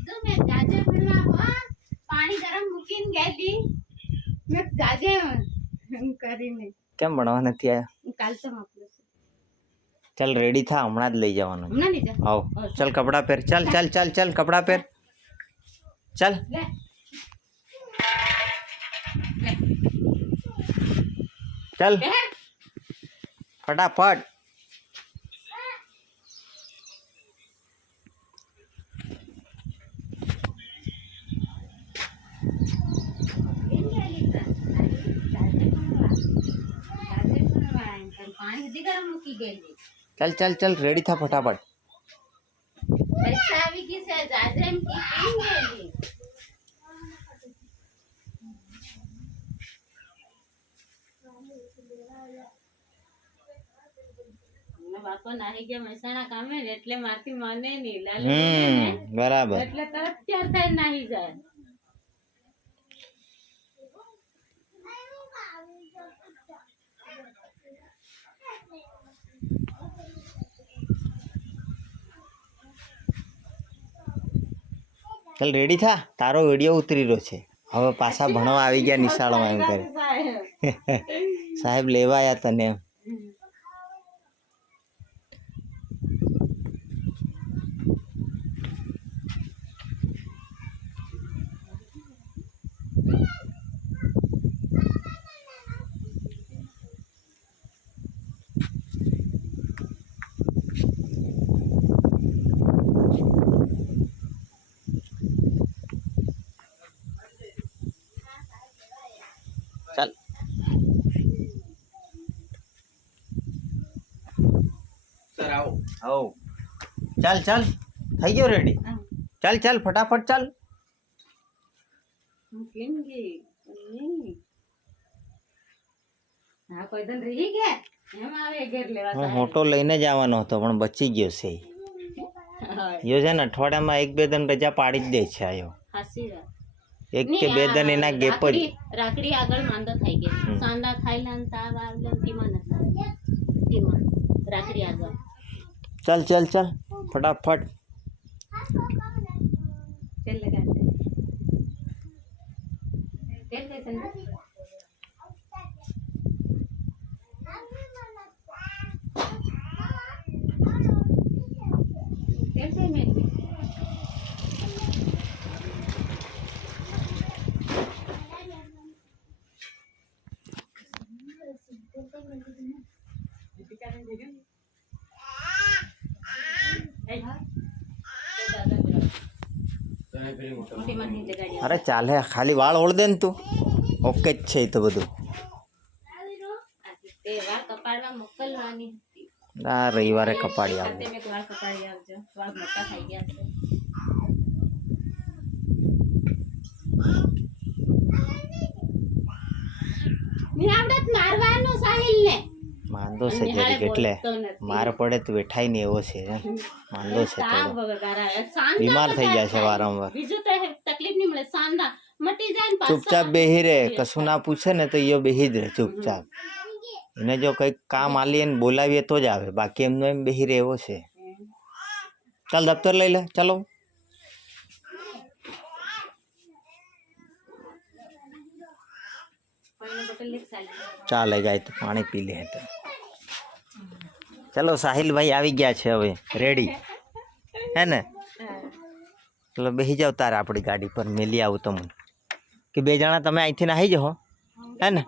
કીધું મેં જાજે ભણવા હો પાણી ગરમ મૂકીને ગયેલી મેં જાજે એમ કરીને કેમ ભણવા નથી આવ્યા કાલ તો મોકલું છું ચાલ રેડી થા હમણાં જ લઈ જવાનું છે. હમણાં લીધા આવ ચાલ કપડાં પહેર ચાલ ચાલ ચાલ ચાલ કપડાં પહેર ચાલ લે ચાલ પહેર ફટાફટ છે જાજે એમ કીધી ગયેલી મારા બાપા નાહી ગયા મહેસાણા કામે ને એટલે મારથી મને નહીં લાલુ હમ બરાબર એટલે તરત ત્યાર થાય નાહી જાય ચાલ રેડી થા? તારો વીડિયો ઉતરી રહ્યો છે. હવે પાછા ભણવા આવી ગયા નિશાળમાં એમ કરે. સાહેબ. લેવા આવ્યા તને એમ. ચાલ. ચાલ ચાલ. થઈ ગયો રેડી ચાલ ચાલ ફટાફટ ચાલ. કેમ ગઈ? હા કોઈ રહી ગયા? એમ આવે ઘેર લેવા હું મોટો લઈને જ આવવાનો હતો પણ બચી ગયો છે. યો છે ને અઠવાડિયામાં એક બે દિન રજા પાડી જ દે છે આયો. સાચી વાત. એક કે બે દિન એના ગેપ જ રાખડી- રાખડી આગળ માંદો થઈ ગઈ હમ. સાંદા થાઈલેન્ડ તાવ આવ્યો તીમાં નતા તીમાં રાખડી આગળ ચાલ ચાલ ચાલ ફટાફટ તેલ લગા દે. તેલ कैसे ना? તેલ છે અરે ચાલે ખાલી વાળ ઓળ દે ને તું. ઓકે જ છે એ તો બધું. આ રવિવારે કપાડી આવજો. ની મારવાનું સાહિલ ને માંદો છે જરીક એટલે માર પડે તો વેઠાય નહીં એવો છે. માંદો છે બીમાર થઈ જાય છે વારંવાર. બીજું તો તકલીફ નહીં મળે. સાંદા મટી જાય ચૂપચાપ બેહી રહે કશું ના પૂછે ને તો યો બેહી જ રહે ચૂપચાપ. એને જો કંઈક કામ આલીએ ને બોલાવીએ તો જ આવે. બાકી એમનો એમ બેહી રહે એવો છે. ચાલ દફતર લઈ લે. ચાલી. ચાલે ગાય તો પાણી પી લે તો. ચલો સાહિલભાઈ આવી ગયા છે હવે રેડી હે ને? ચલો બેસી જાવ તારે આપણી ગાડી પર, મેલી આવું તમને. કે બે જણા તમે અહીંથી નાહી જાઓ હે ને?